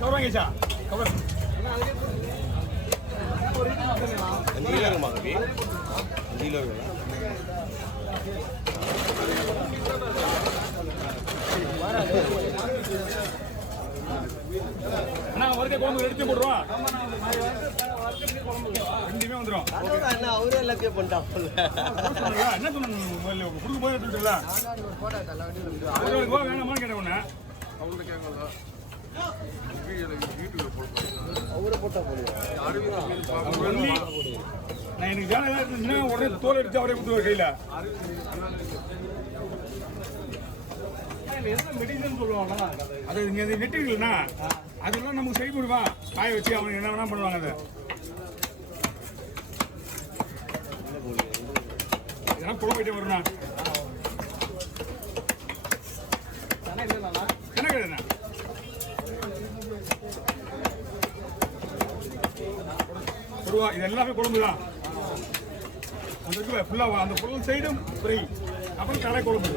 Cover வாங்கிச்சா cover 5 kilo இருக்குமா கபி 5 kilo இருக்குங்களா அண்ணா ஒருக்கே குழம்பு எடுத்து போடுறோம் ரெண்டுமே வந்துடும் அண்ணா அவரே எல்லாத்தையும் பண்ணிட்டாப்புல என்ன சொன்ன கொடுக்கும் போது எடுத்துட்டுல வேணாமான்னு கேட்டேன் உன்ன அவர்கிட்ட கேட்கல அவரை போட்டா போடுவோம் நான் எனக்கு வேலை ஏதாவது இருந்துச்சுன்னா உடனே தோல் எடுத்து அவரே கொடுத்துருவார் கையில் என்ன மெடிசன் சொல்லுவாங்க அது நீங்க அது நெட்டுங்களா அதெல்லாம் நமக்கு சரி பண்ணுவா காய வச்சு அவங்க என்ன வேணா பண்ணுவாங்க அதை இதெல்லாம் குழம்பு ஐட்டம் வரும்ண்ணா என்ன கிடையாதுண்ணா பொருவா இது எல்லாமே குழம்பு தான் அந்த இருக்கு ஃபுல்லாக அந்த பொருள் சைடும் ஃப்ரை அப்புறம் கடை குழம்பு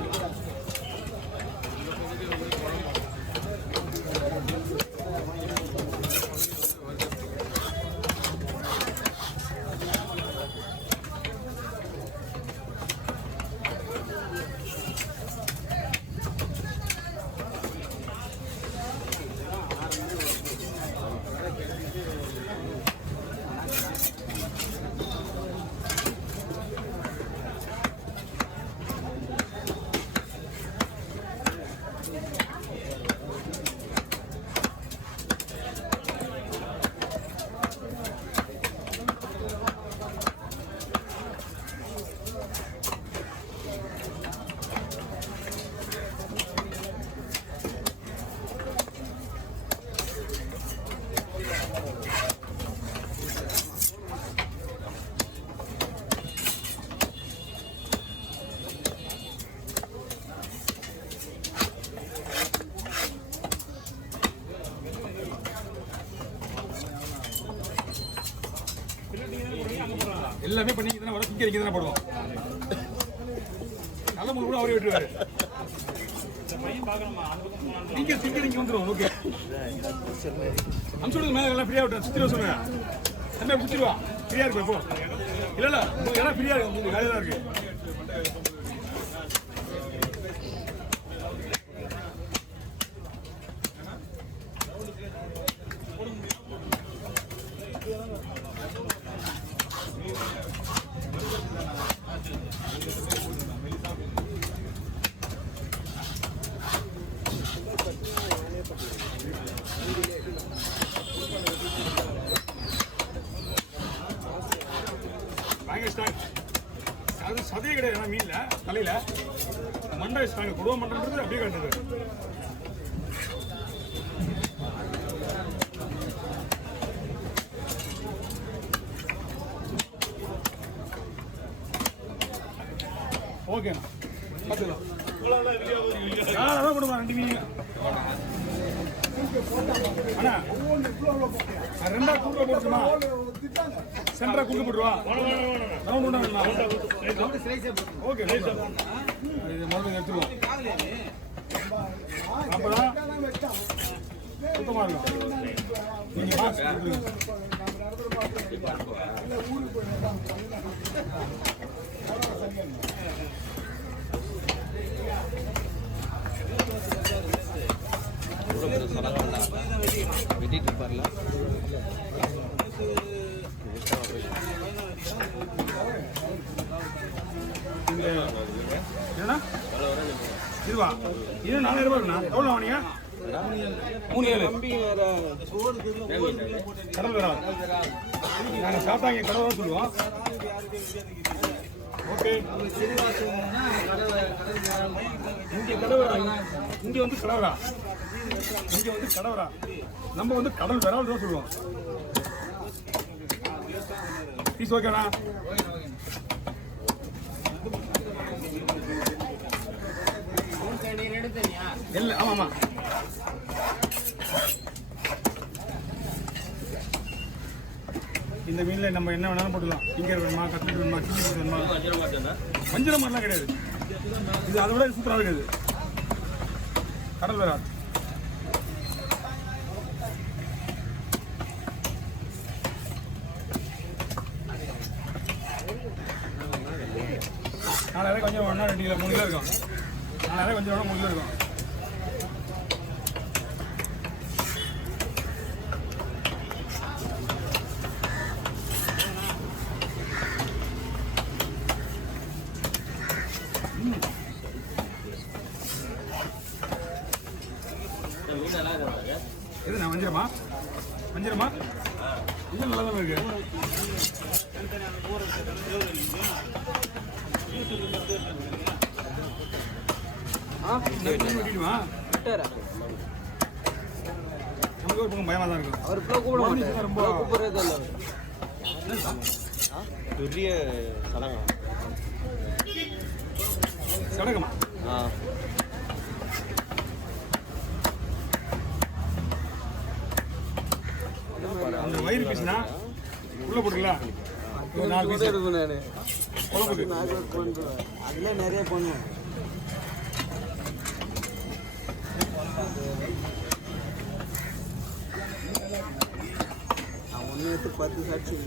எல்லாமே பண்ணி இங்கே வர சிக்கன் இங்கே தானே போடுவோம் நல்ல முழு கூட அவரே விட்டுருவாரு இங்கே சிக்கன் இங்கே வந்துடும் ஓகே அம்சோடுக்கு மேலே எல்லாம் ஃப்ரீயாக விட்டேன் சுற்றிடுவா சொல்லுங்க தம்பி சுற்றிடுவா ஃப்ரீயாக இருக்கும் இப்போ இல்லை இல்லை உங்களுக்கு எல்லாம் ஃப்ரீயாக இருக்கும் உங்களுக்கு வேலையாக தான் இருக்குது அது சதையே கிடையாது மீன்ல தலையில மண்டை ஸ்டாங்க கொடுவ மண்டன்றது அப்படியே காட்டுது ஓகேண்ணா பார்த்துக்கலாம் அதான் கொடுமா 2 மீன் அண்ணா ரெண்டா கூட்ட போட்டுமா சென்டரா கூட்டு போட்டுருவா ரவுண்ட் ஒன்றா வேணுமா ஓகே இது மறுபடியும் எடுத்துருவோம் அப்பதான் சுத்தமாக இருக்கும் நீங்கள் மாஸ்க் வெட்டிட்டு பாருல இதுவா இது 4000 ரூபாய்ண்ணா எவ்வளோ வாங்கினீங்க 37 கடல் வரா நாங்கள் சாப்பிட்டாங்க கடல் வர சொல்லுவோம் ஓகே இங்கே கடவுரா இங்கே வந்து கடவுரா இங்கே வந்து கடவுரா நம்ம வந்து கடல் விரால் தான் சொல்லுவோம் பீஸ் ஓகேண்ணா இல்லை ஆமாம்மா இந்த மீனில் நம்ம என்ன வேணாலும் போட்டுக்கலாம். இங்கே வேணுமா, கட்லெட் வேணுமா, சில்லி பீஸ் வேணுமா. வஞ்சிரம் மாதிரிலாம் கிடையாது. இது அதை விட சூப்பராக இருக்குது. கடல் வேற நாலாயிரம் கொஞ்சம் ஒன்றா 2 கிலோ 3 கிலோ இருக்கும். 4000 கொஞ்சம் வேணா 3 கிலோ இருக்கும். இது நான் வஞ்சிரமா இது நல்லா தான் இருக்கு. வெட்டிடுமா நமக்கு ஒரு பக்கம் பயமா தான் இருக்கும். அவர் இப்போ கூப்பிட மாட்டார். ரொம்ப கூப்பிடுறது இல்லை. பெரிய சடங்கா சடகமா அந்த வயிறு பீஸ்னா உள்ள போட்டுல ஒரு 4 பீஸ் இருக்கும். நான் குழம்புக்கு அதில் நிறைய பண்ணுவேன். நான் 1 எடுத்து 10 சாட்சி.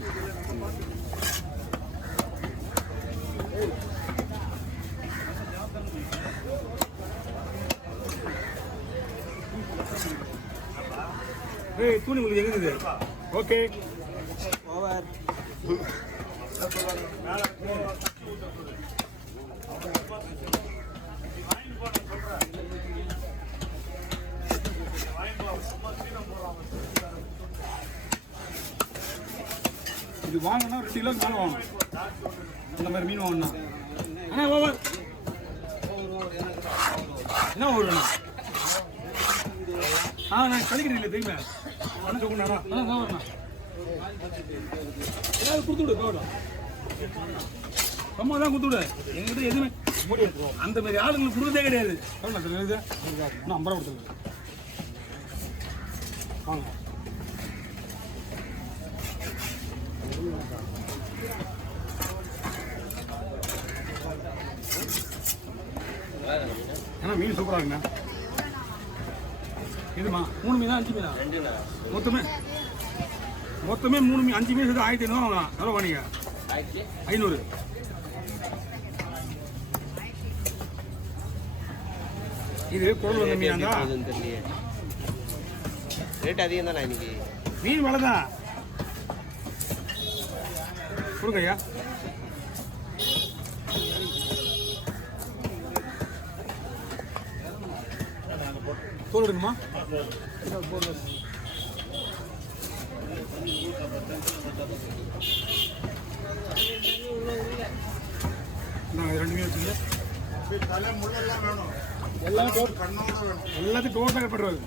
ஏய் தூணி உங்களுக்கு எங்க இருக்குது? Okay over. இது வாங்கினா 2 கிலோ மேலே வாங்கணும். அந்த மாதிரி மீன் வாங்கணும். ஆனால் ஓவர் என்ன ஓவர் வேணும்? நான் கழிக்கிறீங்களே தெரியுமா? ஆனால் சொல்லுண்ணா ஓவர்ண்ணா ஏதாவது கொடுத்து விடு. கவனம் சும்மா தான் கொடுத்து விடு. எங்கிட்ட எதுவுமே அந்த மாதிரி ஆளுங்களுக்கு கொடுத்ததே கிடையாது. இன்னும் 50 ரூபா கொடுத்துருங்க. வாங்க ஏன்னா மீன் சூப்பராக இருக்குண்ணா. இதுமா 3 மீனா 5 மீனா? மொத்தமே 3 மீன் 5 மீன் சேர்த்து 1500 வாங்கலாம். எவ்வளோ வாங்க? 500. இது குழம்பு வந்த மீனா? ரேட் அதிகம் தானே இன்னைக்கு? மீன் விலை தான். கொடுங்க ஐயா. தோல் எடுக்குமா? நாங்கள் 2 மீன் வச்சுங்க. எல்லாத்தையும் டோட்டலாக கட்டுறது.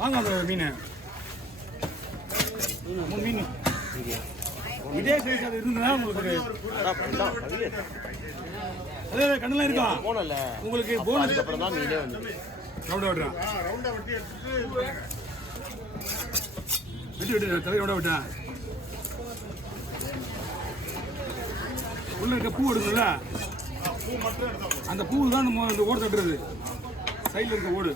வாங்க அந்த மீன் 3 மீன் இதே சைஸ் அது இருந்தா உங்களுக்கு அதே கண்ணெல்லாம் இருக்கா? போனல உங்களுக்கு போனதுக்கு அப்புறம் தான் மீனே வந்து ரவுண்டா வெட்டி தலையோட விட்டா உள்ள இருக்க பூ எடுக்கல. அந்த பூ தான் இந்த ஓடு தட்டுறது. சைடில் இருக்க ஓடு